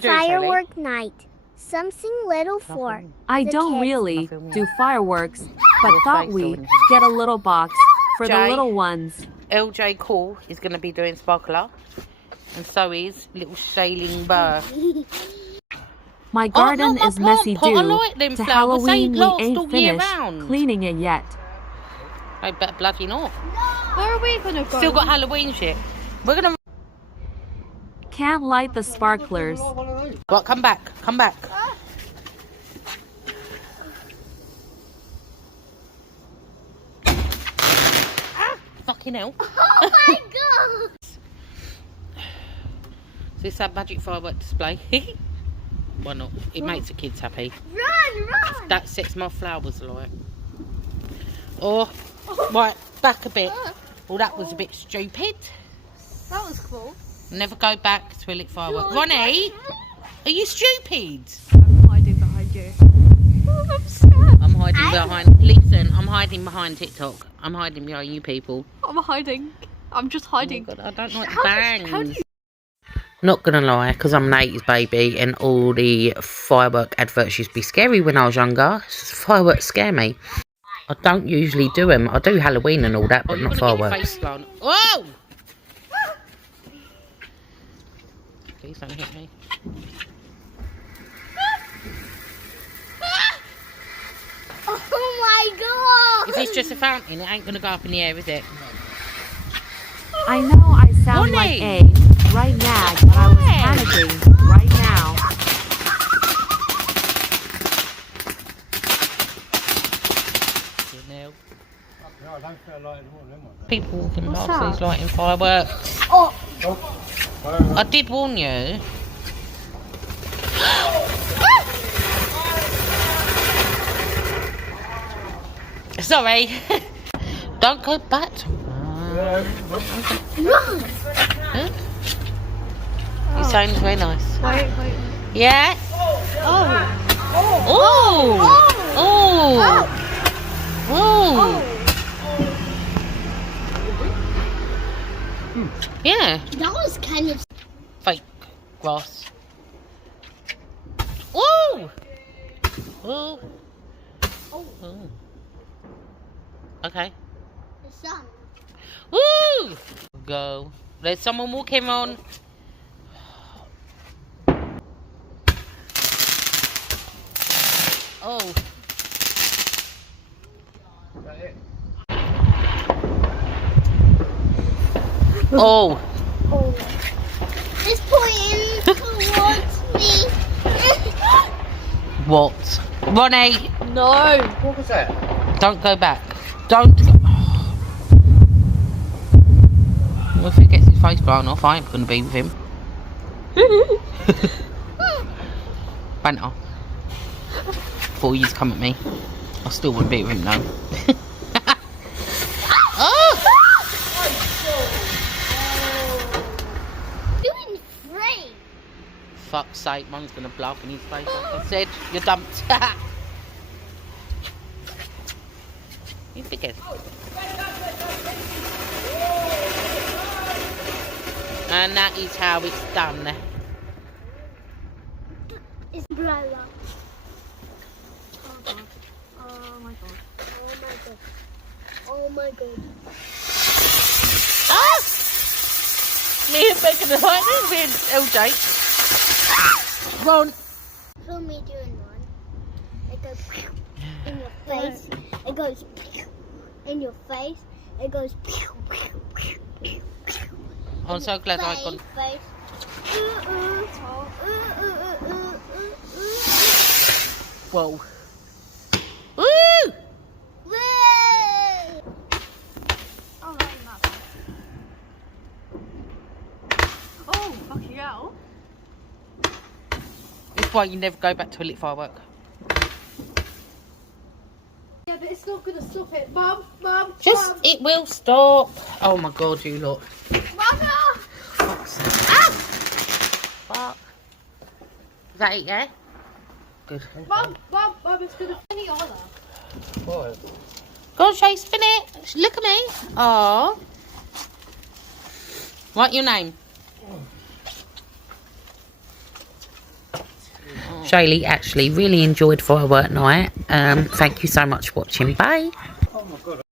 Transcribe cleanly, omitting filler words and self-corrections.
Firework night. Something little for I the don't kids. really do fireworks, but thought we'd get a little box for the Jay. little ones. LJ Cool is going to be doing sparkler. And so is little Shailene Burr. My garden no, my is messy plant pot. I due like them to flowers. They Halloween. We last all ain't year finished round. cleaning it yet. I bet bloody not. Where are we gonna go? Still got Halloween shit. We're going to... Can't light the sparklers. What? Come back. Come back. Fucking hell. Oh my god! So it's that magic firework display. Why not? It makes the kids happy. Run! That sets my flowers alight. Oh, right, back a bit. Well, that was a bit stupid. That was cool. Never go back to a lit firework. Ronnie, are you stupid? I'm hiding behind you. Oh, I'm scared. I'm hiding behind... Listen, I'm hiding behind TikTok. I'm hiding behind you people. I'm hiding. I'm just hiding. Oh God, I don't like the bangs. Not gonna lie, because I'm an 80s baby and all the firework adverts used to be scary when I was younger. Fireworks scare me. I don't usually do them. I do Halloween and all that, but not fireworks. Whoa! Please don't hit me. Oh my god! If it's just a fountain, it ain't gonna go up in the air, is it? I know I sound like Ronnie! a right nag, but I was panicking right now. People walking What's past that? these lighting fireworks. Oh! I did warn you. Sorry. Don't go back. Run! Huh? You sound very nice. Wait. Yeah? Oh. Oh! Oh! Yeah. That was kind of... Fake grass. Ooh! Ooh. Ooh. Okay. the sun. Woo! Go. There's someone walking on. Oh. Oh. Oh. It's pointing towards me. What? Ronnie, No. What was that? don't go back. Don't. Well, if he gets his face blown off, I ain't gonna be with him. Banter. Before you come at me, I still wouldn't be with him though. Oh! Doing frame. Fuck's sake, one's gonna blow up in his face. Like I said, you're dumped. You dickhead. And that is how it's done. It's blow up. Oh my god. Oh my god. Oh my god. Ah! Me and Megan are like this with LJ. Ron. Film me doing one. It goes in your face. It goes in your face. It goes. I'm so glad I got. Face. Whoa. Woo! Woo! Oh, that's nuts. Oh, fucking hell. It's why you never go back to a lit firework. Yeah, but it's not gonna stop it. Mum. Just, it will stop. Oh my god, you lot. Mama. Ah! Fuck. Is that it, yeah? Good. Mum, it's gonna finish all that. What? Go on, Shay, spin it. Look at me. Oh. Write your name. Shaylee actually really enjoyed firework night. Thank you so much for watching. Bye. Oh my god.